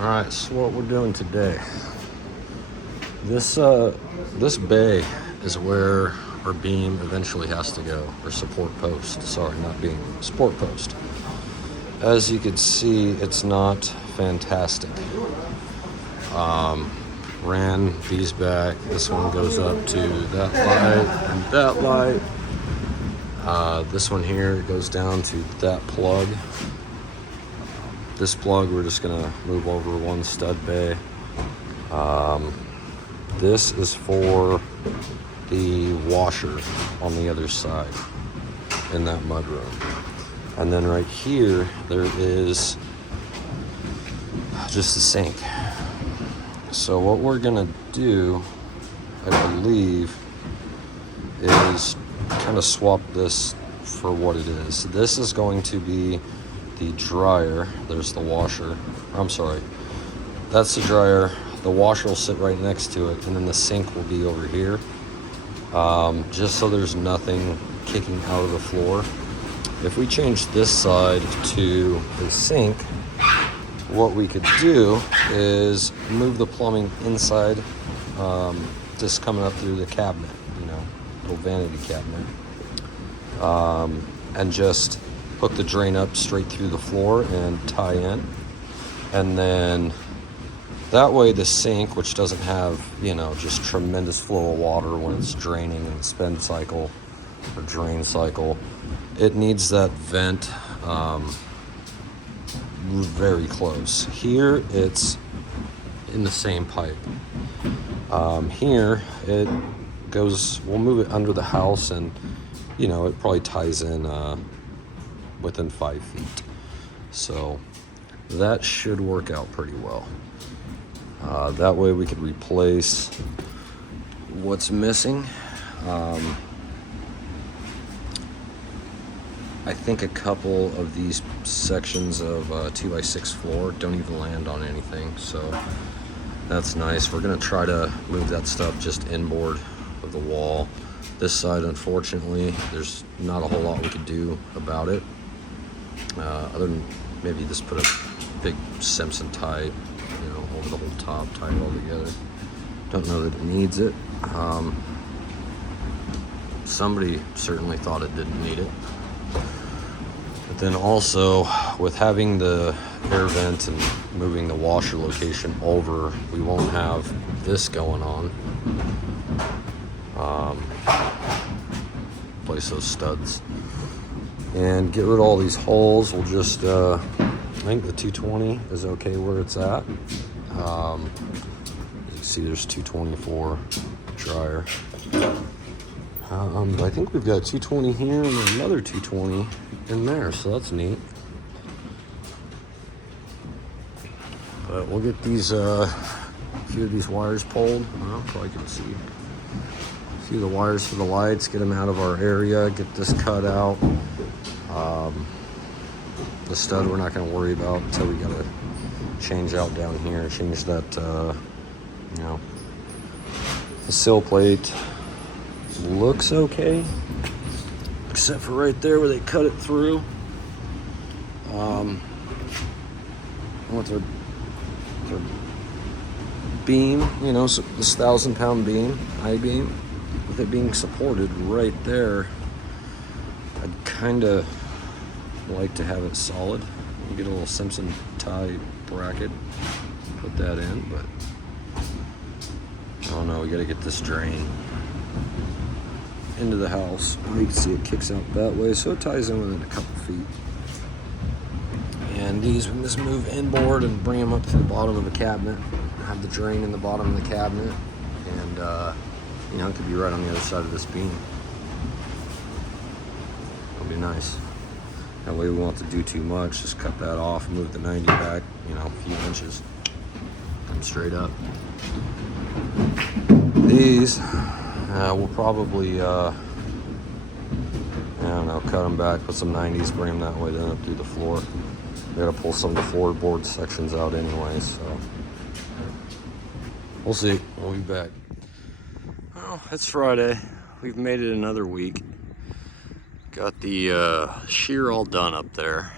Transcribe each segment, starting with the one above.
Alright, so what we're doing today. This bay is where our beam eventually has to go, or support post. Sorry, not beam, support post. As you can see, it's not fantastic. Ran these back. This one goes up to that light and that light. This one here goes down to that plug. This plug we're just gonna move over one stud bay. This is for the washer on the other side in that mudroom. And then right here, there is just the sink. So what we're gonna do, I believe, is kind of swap this for what it is. This is going to be the dryer. There's the washer. I'm sorry. That's the dryer. The washer will sit right next to it, and then the sink will be over here. Just so there's nothing kicking out of the floor. If we change this side to the sink, what we could do is move the plumbing inside, just coming up through the cabinet, little vanity cabinet, and just hook the drain up straight through the floor and tie in. And then that way the sink, which doesn't have, just tremendous flow of water when it's draining in the spend cycle or drain cycle, it needs that vent very close. Here it's in the same pipe. Here it goes, we'll move it under the house, and it probably ties in within 5 feet. So that should work out pretty well. That way we could replace what's missing. I think a couple of these sections of 2x6 floor don't even land on anything, so that's nice. We're gonna try to move that stuff just inboard of the wall. This side, unfortunately, there's not a whole lot we could do about it, other than maybe just put a big Simpson tie, over the whole top, tie it all together. Don't know that it needs it. Somebody certainly thought it didn't need it. But then also, with having the air vent and moving the washer location over, we won't have this going on. Place those studs. And get rid of all these holes. We'll just, I think the 220 is okay where it's at. You can see there's 224 dryer. I think we've got 220 here and another 220 in there, so that's neat. But we'll get these, a few of these wires pulled. Well, probably can see a few of the wires for the lights, get them out of our area, get this cut out. The stud we're not going to worry about until we got to change out down here, change that, the sill plate looks okay, except for right there where they cut it through. With their beam, so this 1,000-pound beam, I-beam, with it being supported right there, I'd kind of like to have it solid. We'll get a little Simpson tie bracket, put that in, but I don't know, we got to get this drain into the house. You can see it kicks out that way, so it ties in within a couple feet. And these, we can just move inboard and bring them up to the bottom of the cabinet, have the drain in the bottom of the cabinet, and it could be right on the other side of this beam. It'll be nice. That way we won't have to do too much, just cut that off, move the 90 back, a few inches, come straight up. These, we'll probably, cut them back, put some 90s, bring them that way, then up through the floor. We gotta pull some of the floorboard sections out anyway, so we'll see. We'll be back. Well, it's Friday. We've made it another week. Got the shear all done up there.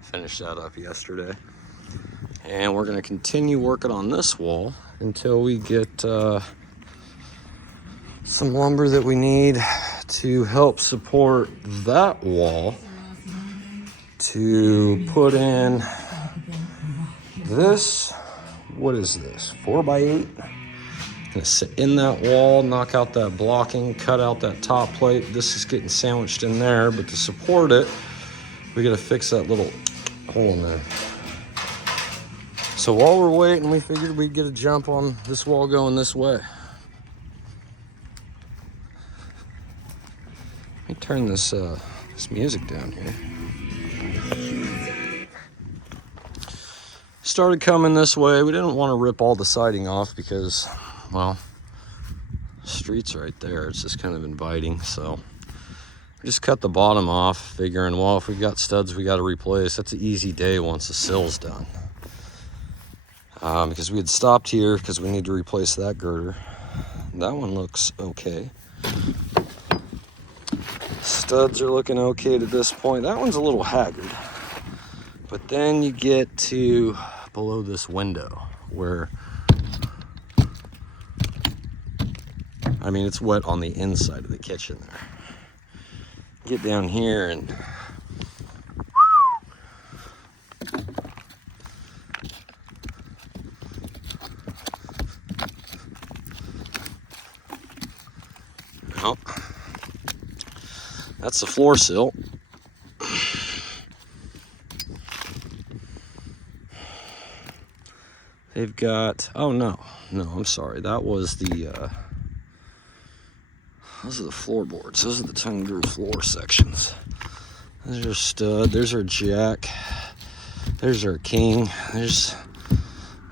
Finished that up yesterday. And we're gonna continue working on this wall until we get some lumber that we need to help support that wall, to put in this, what is this, 4x8? Gonna sit in that wall, knock out that blocking, cut out that top plate. This is getting sandwiched in there, but to support it, we gotta fix that little hole in there. So while we're waiting, we figured we'd get a jump on this wall going this way. Let me turn this this music down here. Started coming this way. We didn't want to rip all the siding off because, well, street's right there. It's just kind of inviting. So we just cut the bottom off, figuring, well, if we've got studs we got to replace, that's an easy day once the sill's done. Because we had stopped here because we need to replace that girder. That one looks okay. Studs are looking okay to this point. That one's a little haggard. But then you get to below this window where, I mean, it's wet on the inside of the kitchen there. Get down here and well, that's the floor sill. They've got, oh no, I'm sorry. That was the, those are the floorboards. Those are the tongue groove floor sections. There's our stud, there's our jack, there's our king, there's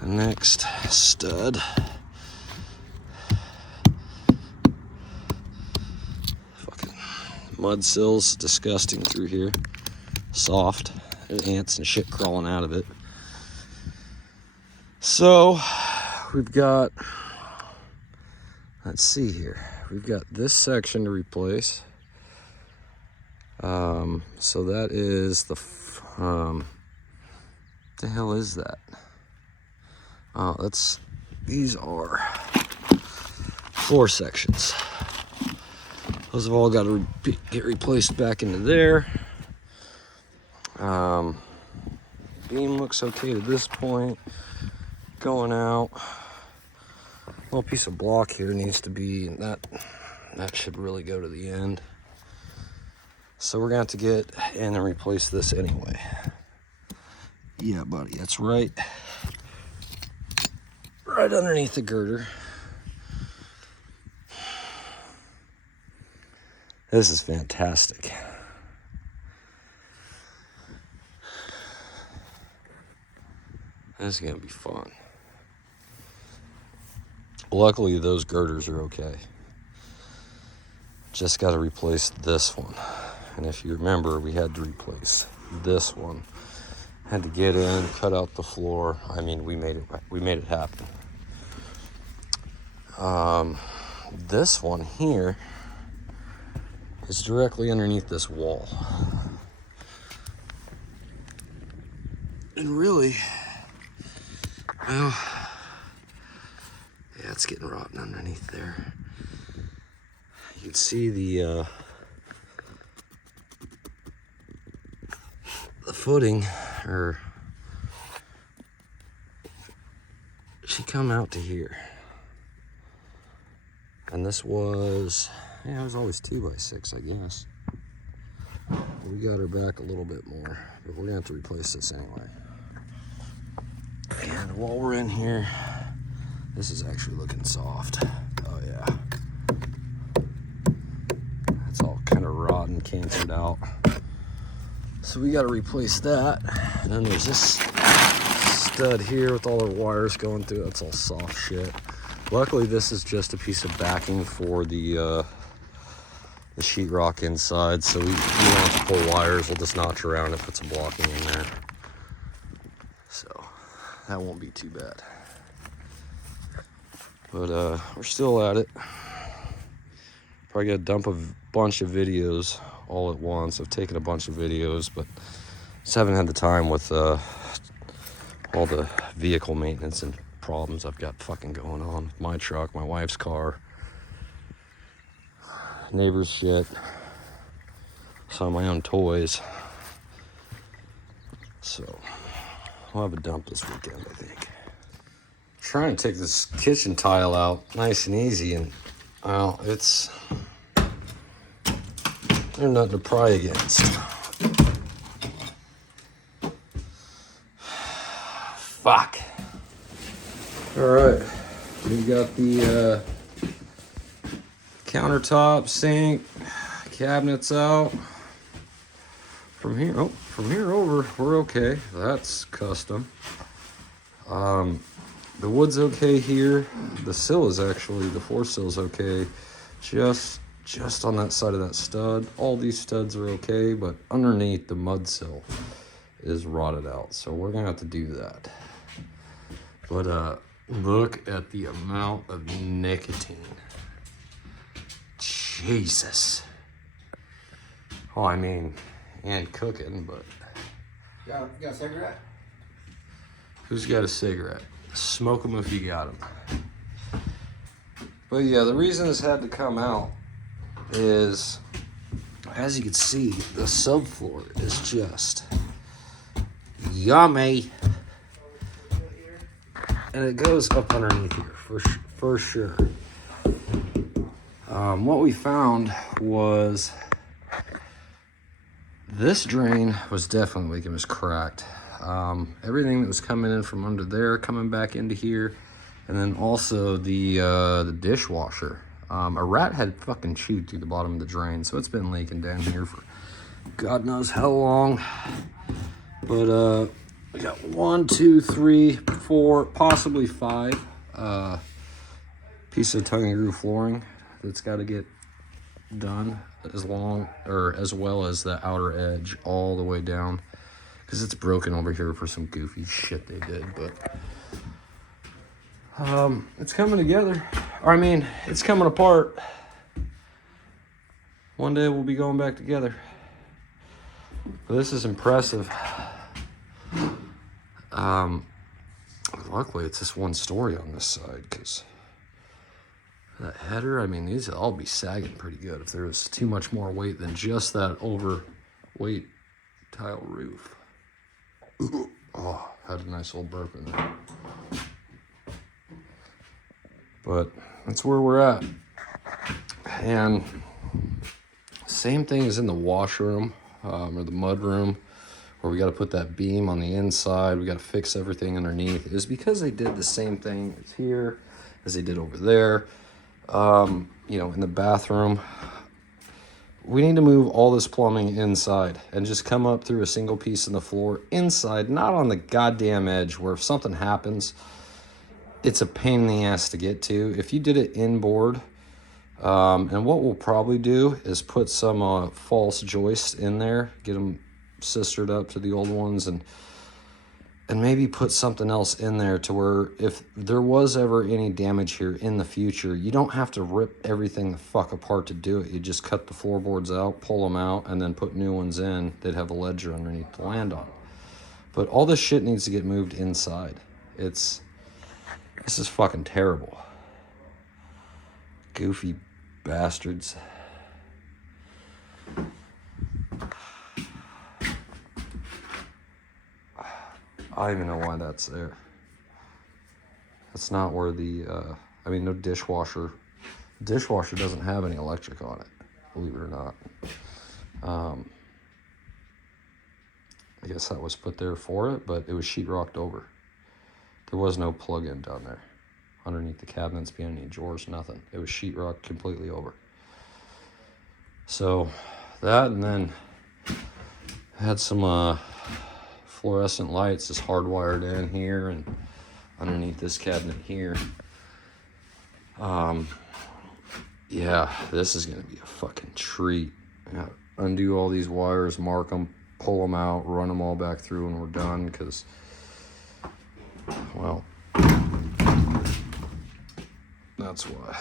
the next stud. Fucking mud sills, disgusting through here. Soft, there's ants and shit crawling out of it. So we've got, let's see here, we've got this section to replace. So that is the hell is that? Oh, these are floor sections. Those have all got to get replaced back into there. Beam looks okay to this point. Going out, little piece of block here needs to be, that should really go to the end. So we're gonna have to get in and replace this anyway. Yeah, buddy, that's right underneath the girder. This is fantastic. This is gonna be fun. Luckily, those girders are okay. Just got to replace this one. And if you remember, we had to replace this one. Had to get in, cut out the floor. I mean, we made it happen. This one here is directly underneath this wall. And really, well, yeah, it's getting rotten underneath there. You can see the footing, or she come out to here. And this was, yeah, it was always 2x6, I guess. We got her back a little bit more, but we're gonna have to replace this anyway. And while we're in here, this is actually looking soft. Oh yeah. It's all kind of rotten, canceled out. So we got to replace that. And then there's this stud here with all the wires going through. That's all soft shit. Luckily, this is just a piece of backing for the sheetrock inside. So we don't have to pull wires. We'll just notch around and put some blocking in there. So that won't be too bad. But we're still at it. Probably gotta dump a bunch of videos all at once. I've taken a bunch of videos, but just haven't had the time with all the vehicle maintenance and problems I've got fucking going on with my truck, my wife's car, neighbor's shit, some of my own toys. So I'll have a dump this weekend, I think. Trying to take this kitchen tile out nice and easy, and well, there's nothing to pry against. Fuck. All right, we got the countertop, sink, cabinets out. From here over, we're okay. That's custom. The wood's okay here. The sill is actually, the floor sill's okay. Just on that side of that stud. All these studs are okay, but underneath the mud sill is rotted out. So we're gonna have to do that. But look at the amount of nicotine. Jesus. Oh, I mean, and cooking, but. You got a cigarette? Who's got a cigarette? Smoke them if you got them. But yeah, the reason this had to come out is, as you can see, the subfloor is just yummy. And it goes up underneath here for sure. What we found was this drain was definitely leaking, it was cracked. Everything that was coming in from under there coming back into here, and then also the dishwasher. A rat had fucking chewed through the bottom of the drain, so it's been leaking down here for God knows how long. But we got 1, 2, 3, 4, possibly 5 pieces of tongue and groove flooring that's got to get done, as well as the outer edge all the way down, because it's broken over here for some goofy shit they did. But it's coming together. Or I mean, it's coming apart. One day we'll be going back together. But this is impressive. Luckily it's just one story on this side, because that header, I mean, these will all be sagging pretty good if there was too much more weight than just that overweight tile roof. Oh, had a nice little burp in there. But that's where we're at. And same thing as in the washroom, or the mud room, where we got to put that beam on the inside. We got to fix everything underneath. Is because they did the same thing as here as they did over there. You know, in the bathroom, we need to move all this plumbing inside and just come up through a single piece in the floor inside, not on the goddamn edge where if something happens, it's a pain in the ass to get to. If you did it inboard, and what we'll probably do is put some false joists in there, get them sistered up to the old ones, and maybe put something else in there to where if there was ever any damage here in the future, you don't have to rip everything the fuck apart to do it. You just cut the floorboards out, pull them out, and then put new ones in. They'd have a ledger underneath to land on. But all this shit needs to get moved inside. This is fucking terrible. Goofy bastards. I don't even know why that's there. That's not where the, I mean, no dishwasher. Dishwasher doesn't have any electric on it, believe it or not. I guess that was put there for it, but it was sheetrocked over. There was no plug-in down there. Underneath the cabinets, behind any drawers, nothing. It was sheetrocked completely over. So, that, and then I had some, fluorescent lights is hardwired in here and underneath this cabinet here. Yeah, this is gonna be a fucking treat. Undo all these wires, mark them, pull them out, run them all back through when we're done, because, well, that's why.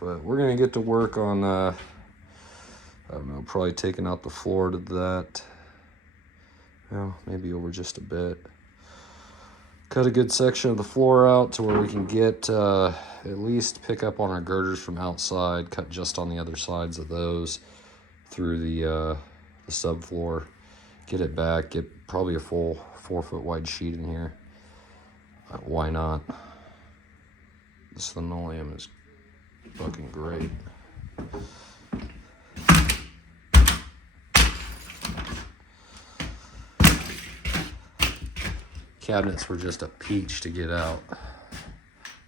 But we're gonna get to work on, I don't know, probably taking out the floor to that. Well, maybe over just a bit. cut a good section of the floor out to where we can get at least pick up on our girders from outside, cut just on the other sides of those through the subfloor, get it back, get probably a full 4-foot wide sheet in here. Why not? This linoleum is fucking great. Cabinets were just a peach to get out.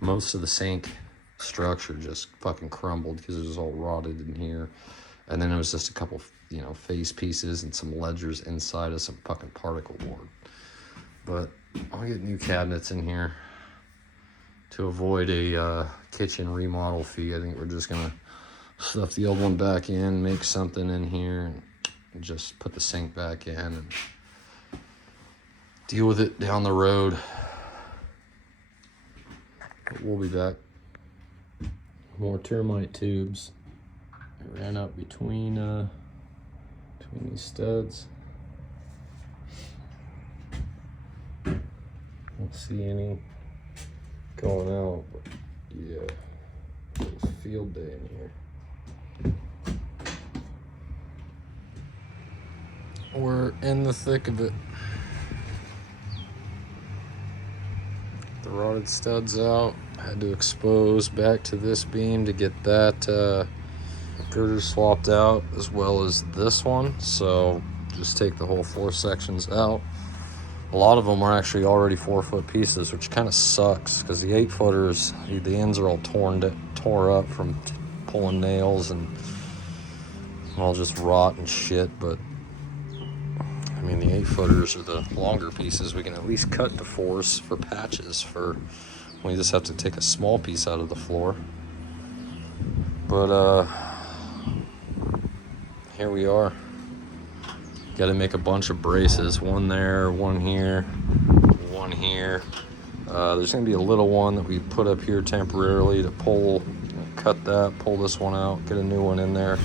Most of the sink structure just fucking crumbled because it was all rotted in here. And then it was just a couple, you know, face pieces and some ledgers inside of some fucking particle board. But I'll get new cabinets in here to avoid a kitchen remodel fee. I think we're just gonna stuff the old one back in, make something in here, and just put the sink back in and deal with it down the road. But we'll be back. More termite tubes. I ran up between these studs. Don't see any going out, but yeah, it was field day in here. We're in the thick of it. The rotted studs out. Had to expose back to this beam to get that girder swapped out, as well as this one. So just take the whole floor sections out. A lot of them are actually already 4-foot pieces, which kind of sucks because the 8-footers, the ends are all tore up from pulling nails and all just rot and shit. But I mean, the 8-footers are the longer pieces. We can at least cut to 4s for patches. For we just have to take a small piece out of the floor. But here we are. Got to make a bunch of braces. One there, one here, one here. There's going to be a little one that we put up here temporarily to pull, cut that, pull this one out, get a new one in there.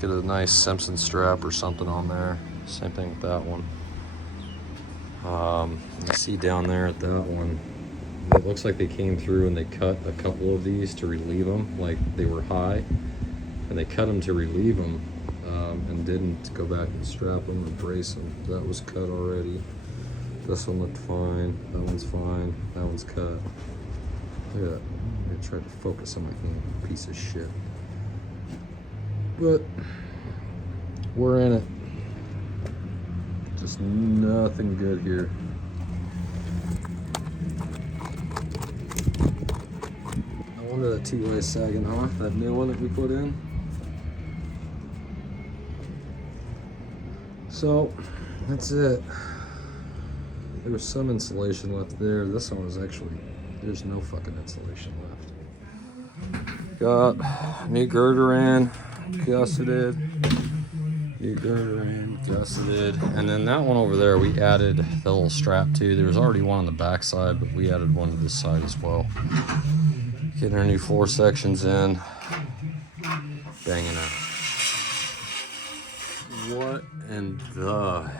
Get a nice Simpson strap or something on there. Same thing with that one. You see down there at that one, it looks like they came through and they cut a couple of these to relieve them, like they were high, and they cut them to relieve them, and didn't go back and strap them or brace them. That was cut already. This one looked fine. That one's fine. That one's cut. Look at that. I tried to focus on my hand. Piece of shit. But we're in it. Just nothing good here. No wonder that T-way is sagging off. That new one that we put in. So that's it. There was some insulation left there. This one was actually, there's no fucking insulation left. Got new girder in, gusseted. New girder in, gusseted. And then that one over there, we added the little strap to. There was already one on the back side, but we added one to this side as well. Getting our new floor sections in. Banging out. What in the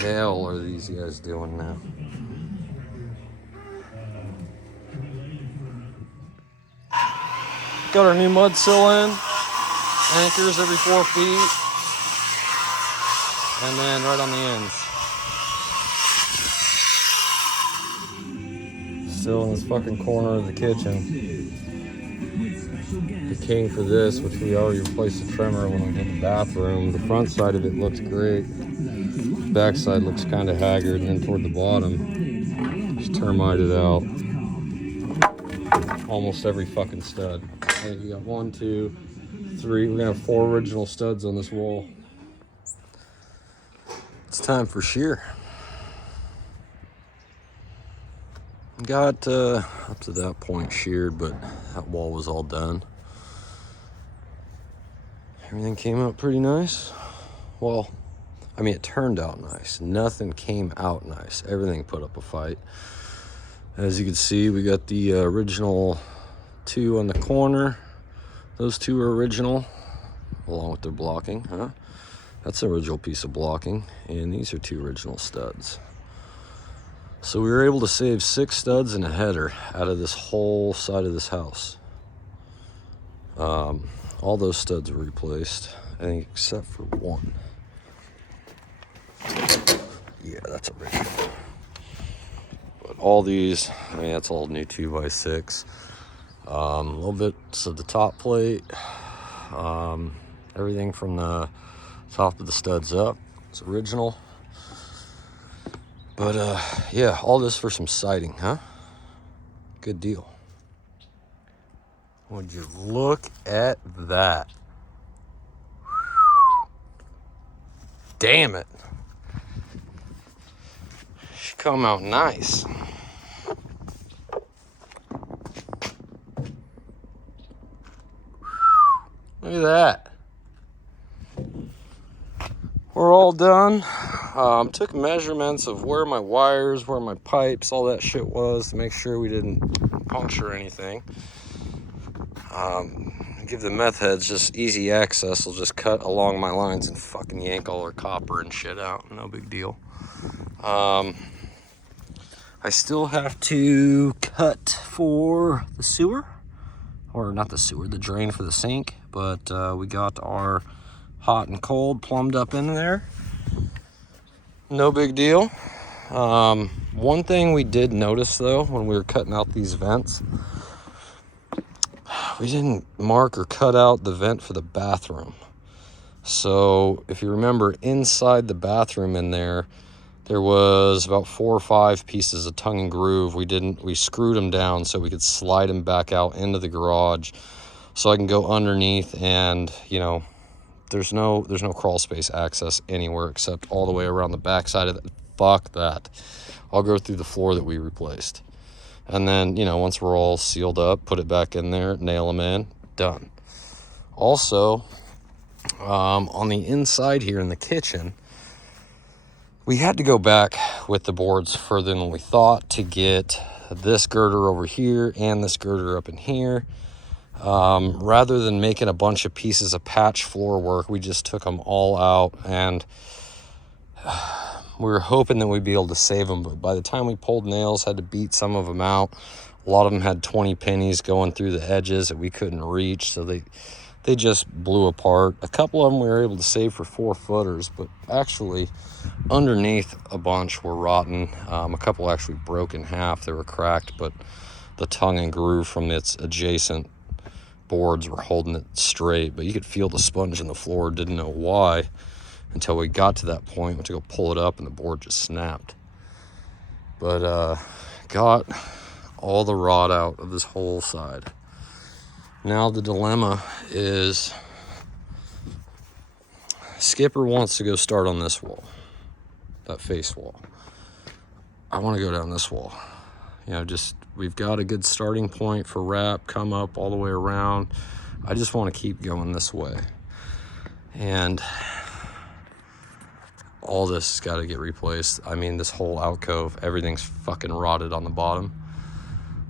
hell are these guys doing now? Got our new mud sill in. Anchors every 4 feet. And then right on the ends. Still in this fucking corner of the kitchen. The king for this, which we already replaced the trimmer when we did the bathroom. The front side of it looks great. The back side looks kind of haggard, and then toward the bottom, just termited out. Almost every fucking stud. And we got 1, 2, 3. We're gonna have 4 original studs on this wall. It's time for shear. Got up to that point sheared, but that wall was all done. Everything came out pretty nice. Well, I mean, it turned out nice. Nothing came out nice. Everything put up a fight. As you can see, we got the original 2 on the corner. Those 2 are original, along with their blocking, huh? That's an original piece of blocking. And these are 2 original studs. So we were able to save 6 studs and a header out of this whole side of this house. All those studs were replaced, I think, except for one. Yeah, that's original. But all these, I mean, that's all new 2x6. A little bits of the top plate. Everything from the top of the studs up. It's original. But yeah, all this for some siding, huh? Good deal. Would you look at that? Damn it. She come out nice. Look at that. We're all done. Took measurements of where my wires, where my pipes, all that shit was to make sure we didn't puncture anything. Give the meth heads just easy access. They'll just cut along my lines and fucking yank all our copper and shit out. No big deal. I still have to cut for the sewer. Or not the sewer, the drain for the sink. But we got our hot and cold plumbed up in there. No big deal. One thing we did notice though when we were cutting out these vents, we didn't mark or cut out the vent for the bathroom. So if you remember, inside the bathroom in there was about 4 or 5 pieces of tongue and groove. We screwed them down so we could slide them back out into the garage so I can go underneath, and you know, there's no crawl space access anywhere except all the way around the back side of it. Fuck that. I'll go through the floor that we replaced. And then, you know, once we're all sealed up, put it back in there, nail them in, done. Also, on the inside here in the kitchen, we had to go back with the boards further than we thought to get this girder over here and this girder up in here. Rather than making a bunch of pieces of patch floor work, we just took them all out, and we were hoping that we'd be able to save them, but by the time we pulled nails, had to beat some of them out. A lot of them had 20 pennies going through the edges that we couldn't reach, so they just blew apart. A couple of them we were able to save for 4-footers, but actually underneath a bunch were rotten. A couple actually broke in half. They were cracked, but the tongue and groove from its adjacent boards were holding it straight, but you could feel the sponge in the floor. Didn't know why until we got to that point. Went to go pull it up and the board just snapped. But got all the rot out of this whole side. Now the dilemma is Skipper wants to go start on this wall, that face wall. I want to go down this wall. You know, just we've got a good starting point for wrap, come up all the way around. I just want to keep going this way. And all this has got to get replaced. I mean, this whole alcove, everything's fucking rotted on the bottom.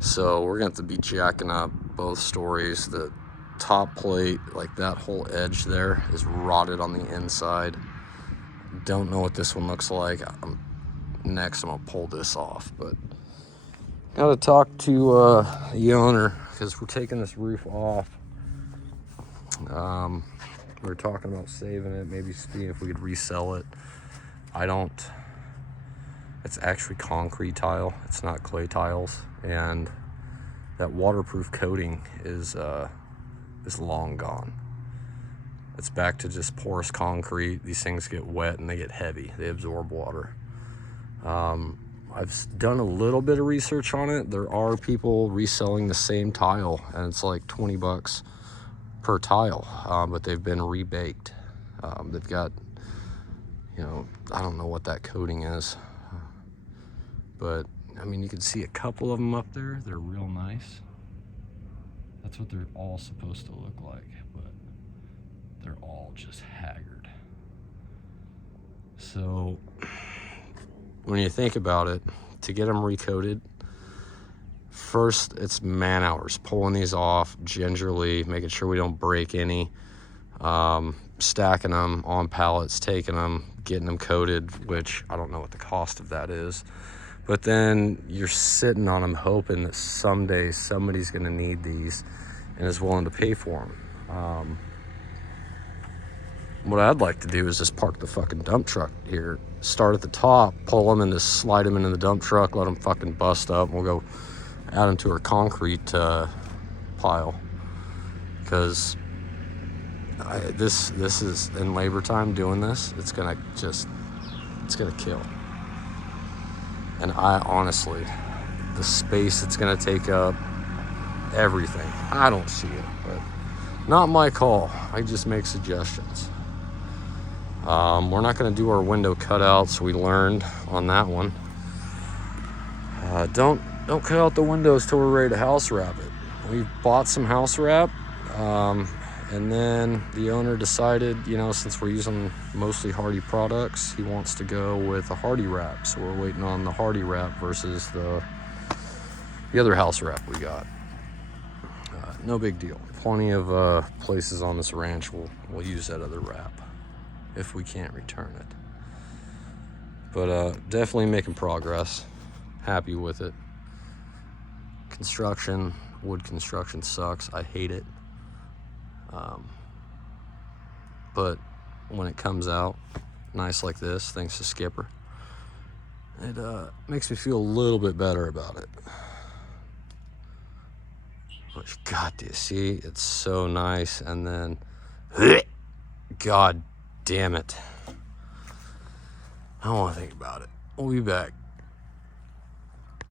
So we're going to have to be jacking up both stories. The top plate, like that whole edge there, is rotted on the inside. Don't know what this one looks like. Next, I'm going to pull this off, but got to talk to the owner because we're taking this roof off. We were talking about saving it, maybe seeing if we could resell it. It's actually concrete tile. It's not clay tiles, and that waterproof coating is long gone. It's back to just porous concrete. These things get wet and they get heavy. They absorb water. I've done a little bit of research on it. There are people reselling the same tile, and it's like $20 per tile, but they've been rebaked. They've got, you know, I don't know what that coating is, but I mean, you can see a couple of them up there. They're real nice. That's what they're all supposed to look like, but they're all just haggard. So when you think about it, to get them recoated, first it's man hours, pulling these off gingerly, making sure we don't break any, stacking them on pallets, taking them, getting them coated, which I don't know what the cost of that is, But then you're sitting on them hoping that someday somebody's going to need these and is willing to pay for them. What I'd like to do is just park the fucking dump truck here, start at the top, pull them and just slide them into the dump truck, let them fucking bust up, and we'll go out into our concrete pile. Because this is in labor time doing this, it's gonna kill. And I honestly, the space it's gonna take up, everything, I don't see it, but not my call. I just make suggestions. We're not gonna do our window cutouts. We learned on that one. Don't cut out the windows till we're ready to house wrap it. We bought some house wrap, and then the owner decided, since we're using mostly Hardy products, he wants to go with a Hardy wrap. So we're waiting on the Hardy wrap versus the other house wrap we got. No big deal. Plenty of places on this ranch will use that other wrap if we can't return it. But definitely making progress. Happy with it. Wood construction sucks. I hate it. But when it comes out nice like this, thanks to Skipper, it makes me feel a little bit better about it. But God, do you see? It's so nice. And then, God damn it. I don't want to think about it. We'll be back.